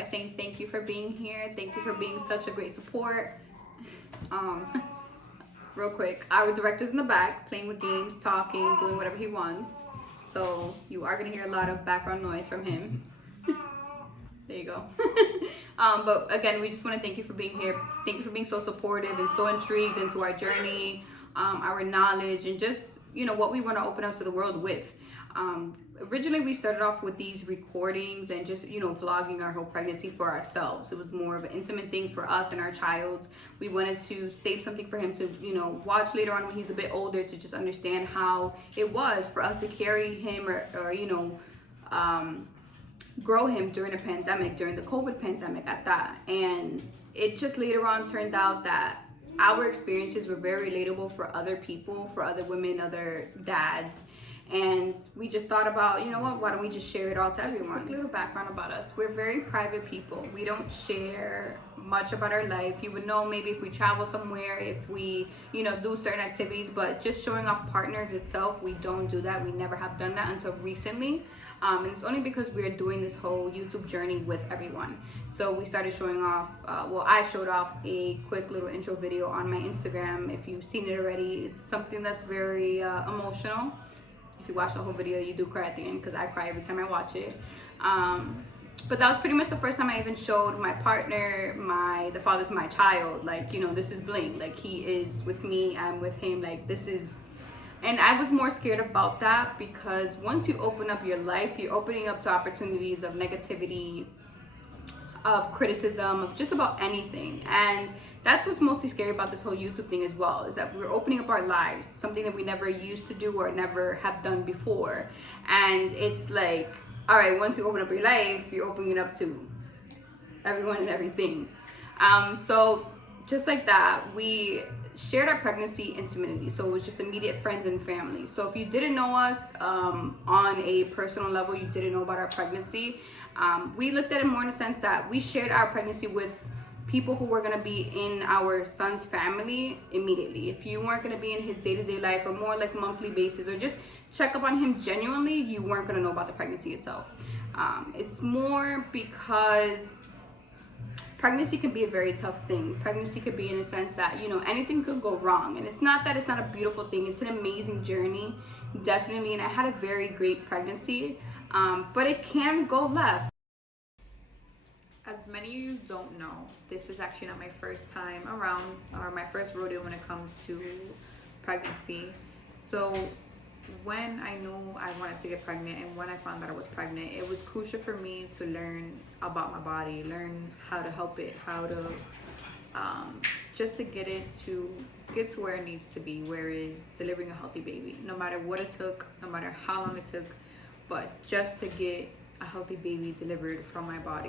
by saying thank you for being here. Thank you for being such a great support. Real quick, our director's in the back playing with games, talking, doing whatever he wants. So you are gonna hear a lot of background noise from him. There you go. But again, we just want to thank you for being here. Thank you for being so supportive and so intrigued into our journey, our knowledge, and just, you know, what we want to open up to the world with. Originally, we started off with these recordings and just, you know, vlogging our whole pregnancy for ourselves. It was more of an intimate thing for us and our child. We wanted to save something for him to, you know, watch later on when he's a bit older, to just understand how it was for us to carry him or you know, grow him during a pandemic, during the COVID pandemic at that. And it just later on turned out that our experiences were very relatable for other people, for other women, other dads. And we just thought about, you know what, why don't we just share it all to everyone? A quick little background about us. We're very private people. We don't share much about our life. You would know maybe if we travel somewhere, if we, you know, do certain activities, but just showing off partners itself, we don't do that. We never have done that until recently. And it's only because we're doing this whole YouTube journey with everyone. So we started showing off, well, I showed off a quick little intro video on my Instagram. If you've seen it already, it's something that's very emotional. If you watch the whole video, you do cry at the end, because I cry every time I watch it. But that was pretty much the first time I even showed my partner, the father to my child, like, you know, this is Bling, like, he is with me, I'm with him, like, this is. And I was more scared about that, because once you open up your life, you're opening up to opportunities of negativity, of criticism, of just about anything. And that's what's mostly scary about this whole YouTube thing as well, is that we're opening up our lives, something that we never used to do or never have done before. And it's like, all right, once you open up your life, you're opening it up to everyone and everything. So just like that, we shared our pregnancy intimately. So it was just immediate friends and family. So if you didn't know us on a personal level, you didn't know about our pregnancy, we looked at it more in the sense that we shared our pregnancy with people who were going to be in our son's family immediately. If you weren't going to be in his day-to-day life, or more like monthly basis, or just check up on him genuinely, you weren't going to know about the pregnancy itself. It's more because pregnancy can be a very tough thing. Pregnancy could be in a sense that, you know, anything could go wrong. And it's not that it's not a beautiful thing. It's an amazing journey, definitely. And I had a very great pregnancy, but it can go left. As many of you don't know, this is actually not my first time around, or my first rodeo when it comes to pregnancy. So when I knew I wanted to get pregnant, and when I found that I was pregnant, it was crucial for me to learn about my body, learn how to help it, how to just to get to where it needs to be, where it's delivering a healthy baby, no matter what it took, no matter how long it took, but just to get a healthy baby delivered from my body.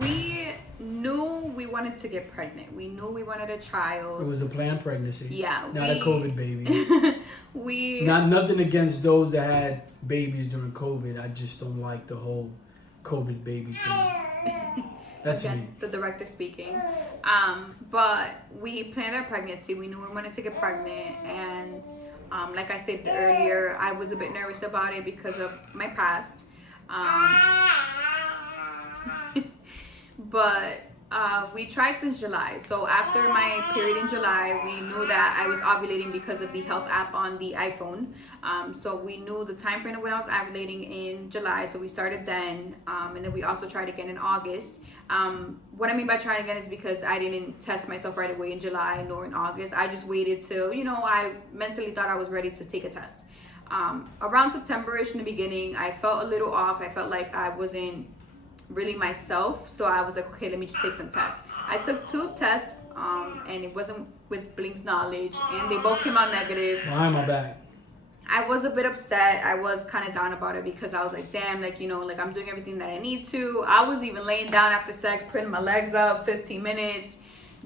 We knew we wanted to get pregnant. We knew we wanted a child. It was a planned pregnancy. Yeah. Not a COVID baby. Nothing against those that had babies during COVID. I just don't like the whole COVID baby thing. That's Again, me. The director speaking. But we planned our pregnancy. We knew we wanted to get pregnant, and like I said earlier, I was a bit nervous about it because of my past. But we tried since July. So after my period in July, we knew that I was ovulating because of the health app on the iPhone. So we knew the time frame of when I was ovulating in July. So we started then, and then we also tried again in August. What I mean by trying again is because I didn't test myself right away in July nor in August. I just waited till, you know, I mentally thought I was ready to take a test. Around September-ish in the beginning, I felt a little off. I felt like I wasn't really myself, so I was like, okay, let me just take some tests. I took 2 tests, and it wasn't with Bling's knowledge, and they both came out negative. Behind my back. I was a bit upset. I was kind of down about it, because I was like, damn, like, you know, like, I'm doing everything that I need to. I was even laying down after sex, putting my legs up 15 minutes,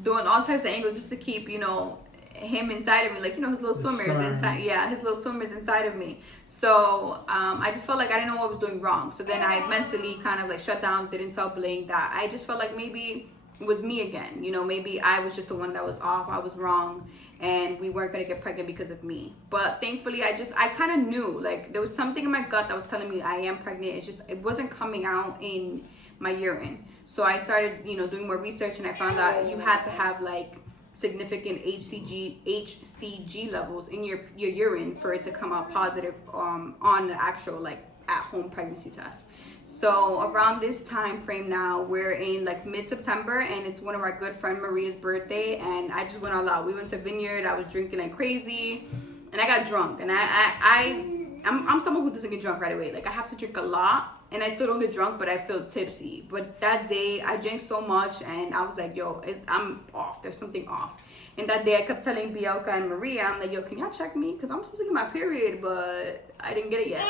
doing all types of angles just to keep, you know, him inside of me, like, you know, his little swimmers inside. Yeah, his little swimmers inside of me. So I just felt like I didn't know what I was doing wrong. So then I mentally kind of like shut down, didn't tell Bling that. I just felt like maybe it was me again, you know, maybe I was just the one that was off, I was wrong, and we weren't gonna get pregnant because of me. But thankfully, I kind of knew, like, there was something in my gut that was telling me I am pregnant. It's just, it wasn't coming out in my urine. So I started, doing more research, and I found out you had to have like significant HCG levels in your urine for it to come out positive on the actual like at-home pregnancy test. So around this time frame now, we're in like mid-September, and it's one of our good friend Maria's birthday, and I just went all out. We went to Vineyard. I was drinking like crazy, and I got drunk. And I'm someone who doesn't get drunk right away. Like I have to drink a lot, and I still don't get drunk, but I feel tipsy. But that day I drank so much, and I was like, yo, I'm off. There's something off. And that day I kept telling Bianca and Maria, I'm like, yo, can y'all check me? Because I'm supposed to get my period, but I didn't get it yet.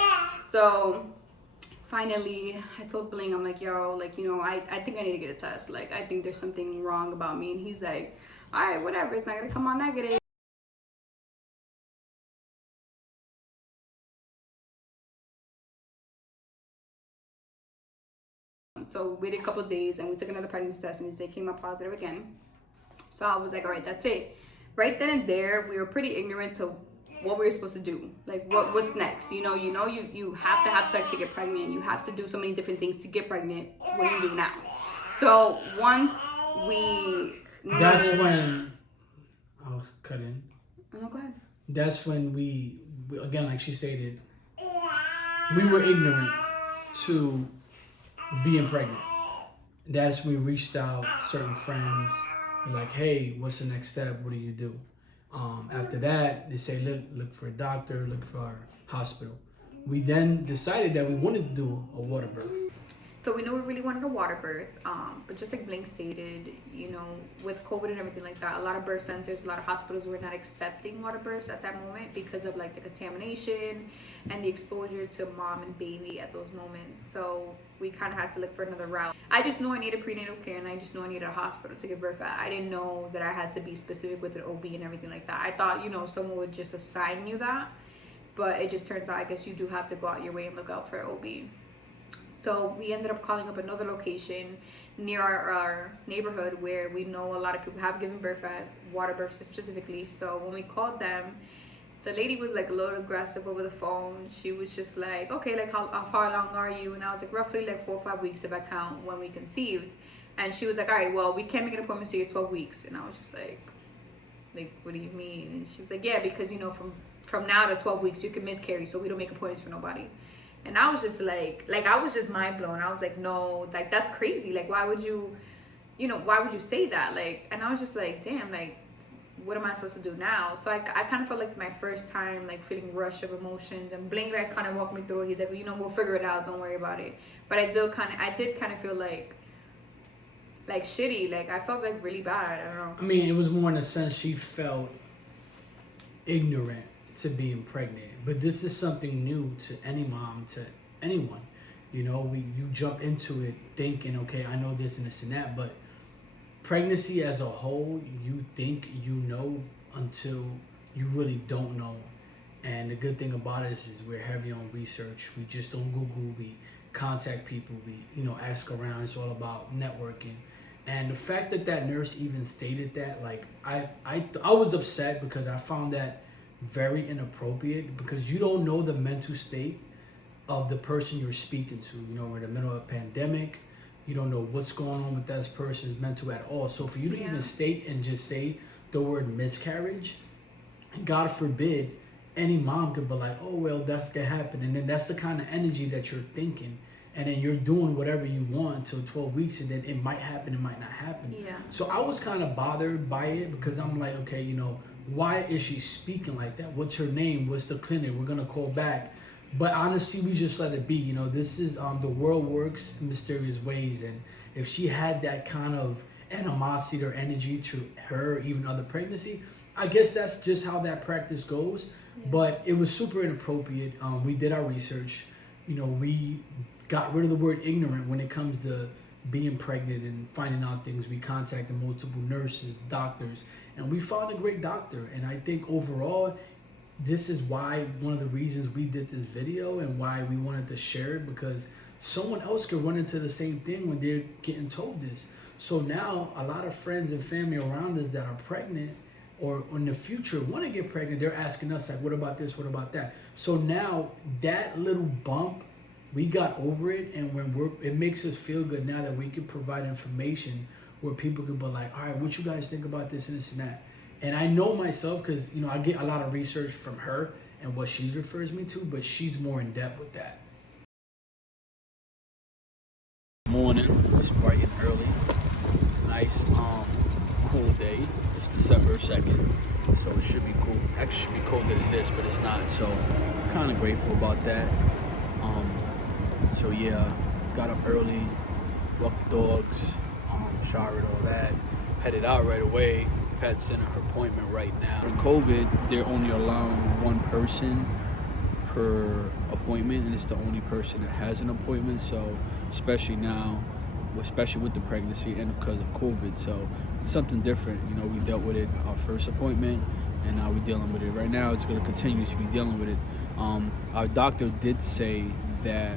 So finally I told Bling, I'm like, yo, like, I think I need to get a test. Like, I think there's something wrong about me. And he's like, all right, whatever, it's not gonna come out negative. So we waited a couple of days, and we took another pregnancy test, and it came out positive again. So I was like, all right, that's it. Right then and there, we were pretty ignorant to what we were supposed to do. Like, what's next? You have to have sex to get pregnant. You have to do so many different things to get pregnant. What do you do now? So once we... That's when... I was cutting. No, go ahead. That's when we, again, like she stated, we were ignorant to being pregnant. That's when we reached out to certain friends and like, hey, what's the next step? What do you do? After that, they say, look for a doctor, look for a hospital. We then decided that we wanted to do a water birth. So we knew we really wanted a water birth, but just like Blink stated, with COVID and everything like that, a lot of birth centers, a lot of hospitals were not accepting water births at that moment because of like the contamination and the exposure to mom and baby at those moments. So we kind of had to look for another route. I just knew I needed prenatal care, and I just knew I needed a hospital to give birth at. I didn't know that I had to be specific with an OB and everything like that. I thought, someone would just assign you that, but it just turns out, I guess you do have to go out your way and look out for an OB. So we ended up calling up another location near our neighborhood where we know a lot of people have given birth at, water births specifically. So when we called them, the lady was like a little aggressive over the phone. She was just like, okay, like how far along are you? And I was like, roughly like 4 or 5 weeks if I count when we conceived. And she was like, all right, well, we can't make an appointment till you're 12 weeks. And I was just like, what do you mean? And she's like, yeah, because from now to 12 weeks you can miscarry, so we don't make appointments for nobody. And I was just like I was just mind blown. I was like, no, like that's crazy. Like, why would you say that? Like, and I was just like, damn, like, what am I supposed to do now? So I kind of felt like my first time like feeling rush of emotions, and Bling like kind of walked me through it. He's like, well, we'll figure it out. Don't worry about it. But I did kind of feel like shitty. Like I felt like really bad. I don't know. I mean, it was more in the sense she felt ignorant to being pregnant, but this is something new to any mom, to anyone. You jump into it thinking, okay, I know this and this and that, but pregnancy as a whole, you think you know until you really don't know. And the good thing about it is we're heavy on research. We just don't Google. We contact people. We ask around. It's all about networking. And the fact that nurse even stated that, like, I was upset because I found that very inappropriate, because you don't know the mental state of the person you're speaking to. We're in the middle of a pandemic. You don't know what's going on with that person's mental at all. So for you to even state and just say the word miscarriage, God forbid, any mom could be like, oh, well, that's gonna happen. And then that's the kind of energy that you're thinking. And then you're doing whatever you want until 12 weeks, and then it might happen, it might not happen. Yeah. So I was kind of bothered by it, because I'm like, okay, why is she speaking like that? What's her name? What's the clinic? We're going to call back. But honestly, we just let it be. This is, the world works in mysterious ways. And if she had that kind of animosity or energy to her, even other pregnancy, I guess that's just how that practice goes. Yeah. But it was super inappropriate. We did our research. We got rid of the word ignorant when it comes to being pregnant and finding out things. We contacted multiple nurses, doctors, and we found a great doctor. And I think overall, this is why, one of the reasons we did this video and why we wanted to share it, because someone else could run into the same thing when they're getting told this. So now a lot of friends and family around us that are pregnant or in the future want to get pregnant, they're asking us like, what about this? What about that? So now that little bump we got over it, and it makes us feel good now that we can provide information where people can be like, all right, what you guys think about this and this and that. And I know myself because, you know, I get a lot of research from her and what she refers me to, but she's more in depth with that. Morning, it's bright and early. Nice, cool day. It's December 2nd, so it should be cool. Actually, it should be colder than this, but it's not. So, kind of grateful about that. So yeah, got up early, walked the dogs, showered, all that. Headed out right away. Pet center appointment right now. For COVID, they're only allowing one person per appointment, and it's the only person that has an appointment. So especially now, especially with the pregnancy and because of COVID, so it's something different. You know, we dealt with it our first appointment, and now we're dealing with it right now. It's going to continue to be dealing with it. Our doctor did say that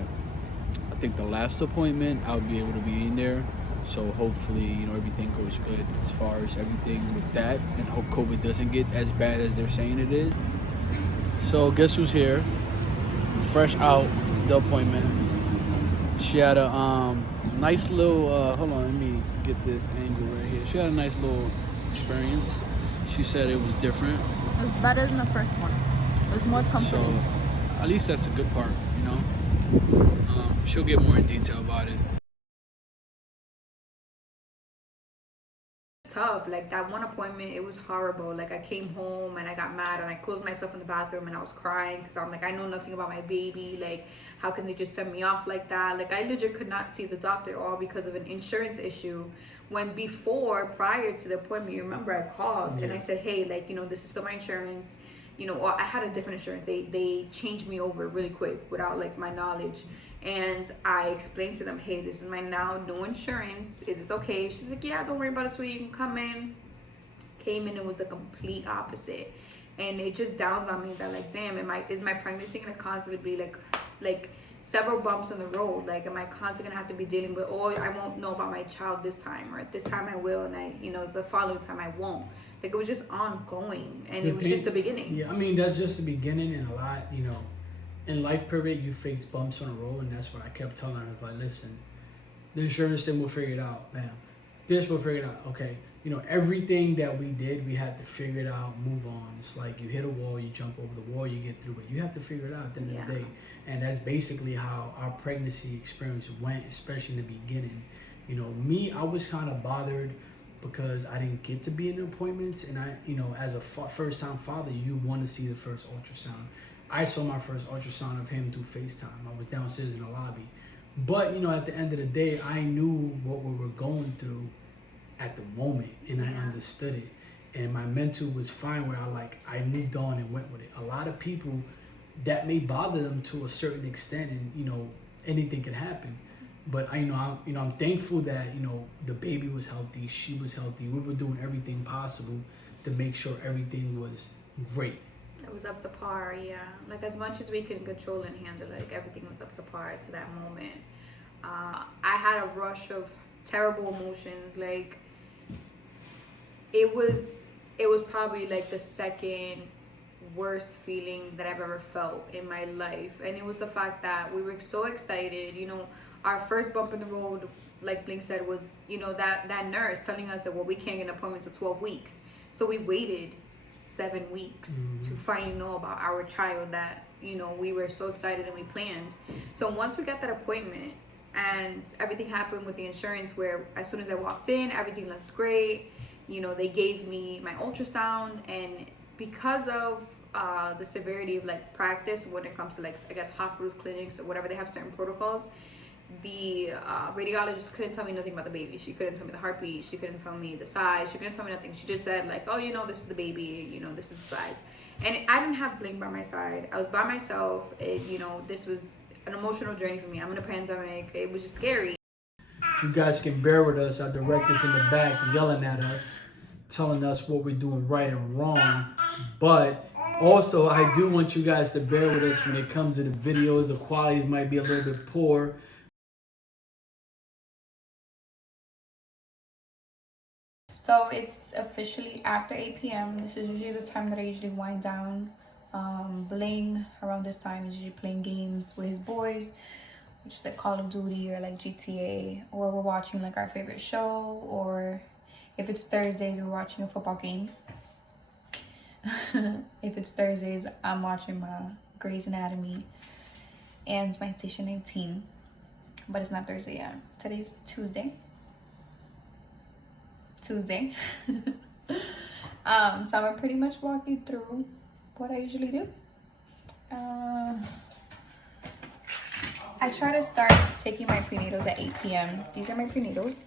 I think the last appointment I'll be able to be in there. So hopefully, you know, everything goes good as far as everything with that, and hope COVID doesn't get as bad as they're saying it is. So guess who's here? Fresh out the appointment. She had a nice little, hold on, let me get this angle right here. She had a nice little experience. She said it was different. It was better than the first one. It was more comforting. So at least that's a good part, you know? She'll get more in detail about it. Tough. Like that one appointment, it was horrible. Like I came home and I got mad and I closed myself in the bathroom and I was crying because I'm like, I know nothing about my baby. Like, how can they just send me off like that? Like, I legit could not see the doctor, all because of an insurance issue. When prior to the appointment, you remember I called and I said, hey, like, you know, this is still my insurance. You know, I had a different insurance. They changed me over really quick without like my knowledge. And I explained to them, hey, this is my now no insurance. Is this okay? She's like, yeah, don't worry about it, sweetie. You can come in. Came in, it was the complete opposite. And it just dawned on me that like, damn, is my pregnancy gonna constantly be like several bumps on the road? Like, am I constantly gonna have to be dealing with, oh, I won't know about my child this time, or this time I will, and the following time I won't. Like, it was just ongoing, and it was just the beginning. Yeah, I mean, that's just the beginning, and a lot, you know, in life period, you face bumps on the road, and that's what I kept telling her. I was like, listen, the insurance thing, we'll figure it out, bam. This, we'll figure it out, okay. You know, everything that we did, we had to figure it out, move on. It's like you hit a wall, you jump over the wall, you get through it. You have to figure it out at the end of the day. And that's basically how our pregnancy experience went, especially in the beginning. You know, me, I was kind of bothered because I didn't get to be in the appointments. And I, you know, as a first-time father, you want to see the first ultrasound. I saw my first ultrasound of him through FaceTime. I was downstairs in the lobby. But, you know, at the end of the day, I knew what we were going through at the moment, and I understood it. And my mental was fine where I moved on and went with it. A lot of people, that may bother them to a certain extent, and, you know, anything can happen. But I'm thankful that, you know, the baby was healthy, she was healthy. We were doing everything possible to make sure everything was great. It was up to par, yeah. Like, as much as we can control and handle, like, everything was up to par to that moment. I had a rush of terrible emotions. Like, it was probably like the second worst feeling that I've ever felt in my life. And it was the fact that we were so excited. You know, our first bump in the road, like Blink said, was, you know, that nurse telling us that, well, we can't get an appointment until 12 weeks. So we waited 7 weeks to finally know about our child that, you know, we were so excited and we planned. So once we got that appointment and everything happened with the insurance, where as soon as I walked in, everything looked great. You know, they gave me my ultrasound, and because of the severity of like practice when it comes to, like, I guess hospitals, clinics, or whatever, they have certain protocols. The radiologist couldn't tell me nothing about the baby. She couldn't tell me the heartbeat. She couldn't tell me the size. She couldn't tell me nothing. She just said, like, oh, you know, this is the baby. You know, this is the size. And I didn't have Blink by my side. I was by myself. You know, this was an emotional journey for me. I'm in a pandemic. It was just scary. You guys can bear with us. Our director's in the back yelling at us, telling us what we're doing right and wrong. But also, I do want you guys to bear with us when it comes to the videos. The quality might be a little bit poor. So it's officially after 8 p.m. This is usually the time that I usually wind down. Bling around this time is usually playing games with his boys. which is like Call of Duty or like GTA, or we're watching like our favorite show, or if it's Thursdays, we're watching a football game. If it's Thursdays, I'm watching my Grey's Anatomy and my Station 19, but it's not Thursday yet. Today's Tuesday. So I'm gonna pretty much walk you through what I usually do. I try to start taking my prenatals at 8 p.m. These are my prenatals.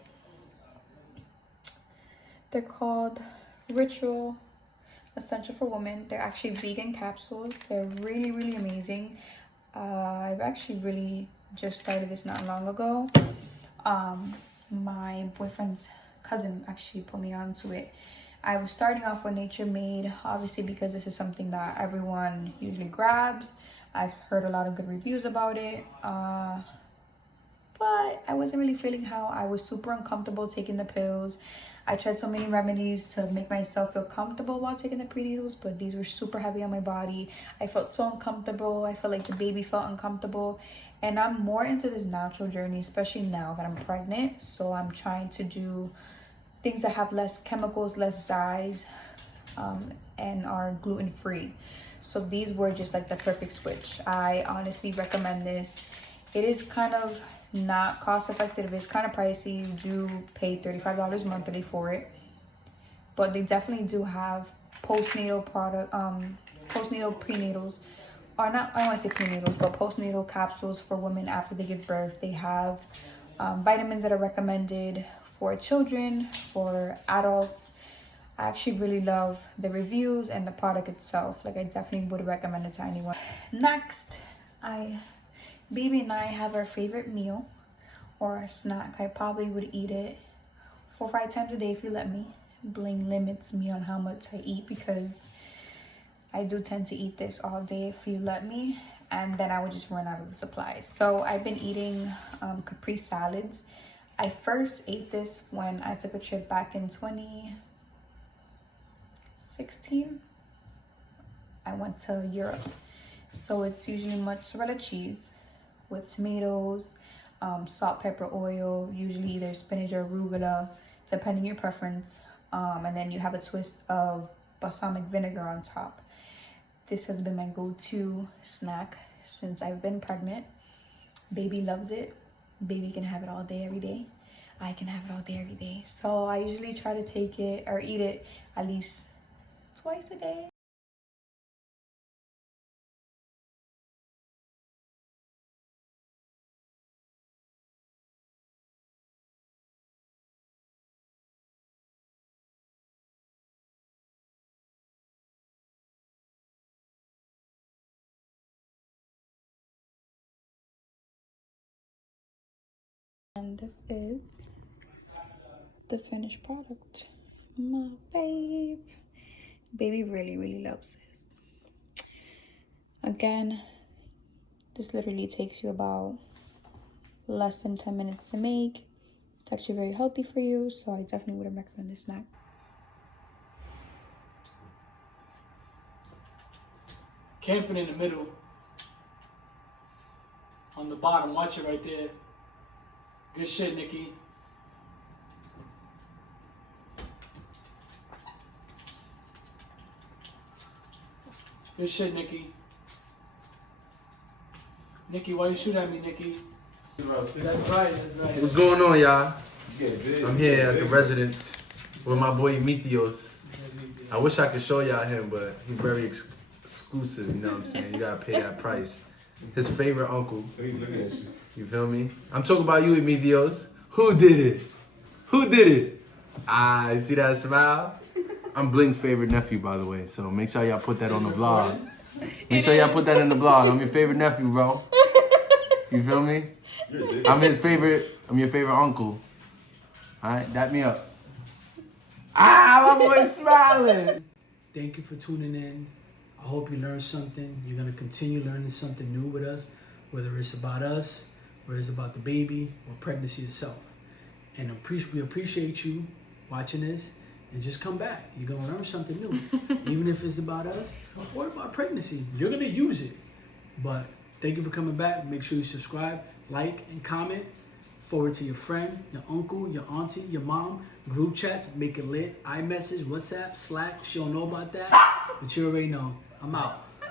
They're called Ritual Essential for Women. They're actually vegan capsules. They're really, really amazing. I've actually really just started this not long ago. My boyfriend's cousin actually put me onto it. I was starting off with Nature Made, obviously, because this is something that everyone usually grabs. I've heard a lot of good reviews about it, but I wasn't really feeling how. I was super uncomfortable taking the pills. I tried so many remedies to make myself feel comfortable while taking the prenatals, but these were super heavy on my body. I felt so uncomfortable. I felt like the baby felt uncomfortable, and I'm more into this natural journey, especially now that I'm pregnant. So I'm trying to do things that have less chemicals, less dyes, and are gluten-free. So these were just like the perfect switch. I honestly recommend this. It is kind of not cost effective. It's kind of pricey. You do pay $35 monthly for it, but they definitely do have postnatal product, postnatal prenatals, or not, I don't want to say prenatals, but postnatal capsules for women after they give birth. They have vitamins that are recommended for children, for adults. I actually really love the reviews and the product itself. Like, I definitely would recommend it to anyone. Next, Baby and I have our favorite meal or a snack. I probably would eat it 4 or 5 times a day if you let me. Bling limits me on how much I eat because I do tend to eat this all day if you let me, and then I would just run out of the supplies. So I've been eating Capri salads. I first ate this when I took a trip back in 2016. I went to Europe. So it's usually mozzarella cheese with tomatoes, salt, pepper, oil, usually either spinach or arugula, depending on your preference. And then you have a twist of balsamic vinegar on top. This has been my go-to snack since I've been pregnant. Baby loves it. Baby can have it all day, every day. I can have it all day, every day. So I usually try to take it or eat it at least twice a day. And this is the finished product. My babe. Baby really, really loves this. Again, this literally takes you about less than 10 minutes to make. It's actually very healthy for you, so I definitely would recommend this snack. Camping in the middle. On the bottom, watch it right there. Good shit, Nikki. Good shit, Nikki. Nikki, why you shoot at me, Nikki? That's right, that's right. What's going on, y'all? I'm here at the residence with my boy Meteos. I wish I could show y'all him, but he's very exclusive, you know what I'm saying? You gotta pay that price. His favorite uncle. You feel me? I'm talking about you, Meteos. Who did it? Who did it? Ah, you see that smile? I'm Bling's favorite nephew, by the way, so make sure y'all put that on the vlog. Make sure y'all put that in the vlog. I'm your favorite nephew, bro. You feel me? I'm your favorite uncle. Alright, dap me up. Ah, my boy's smiling. Thank you for tuning in. I hope you learned something. You're gonna continue learning something new with us, whether it's about us, whether it's about the baby, or pregnancy itself. And we appreciate you watching this, and just come back. You're gonna learn something new, even if it's about us or about pregnancy. You're gonna use it. But thank you for coming back. Make sure you subscribe, like and comment. Forward to your friend, your uncle, your auntie, your mom. Group chats, make it lit. iMessage, WhatsApp, Slack. She don't know about that, but you already know. I'm out.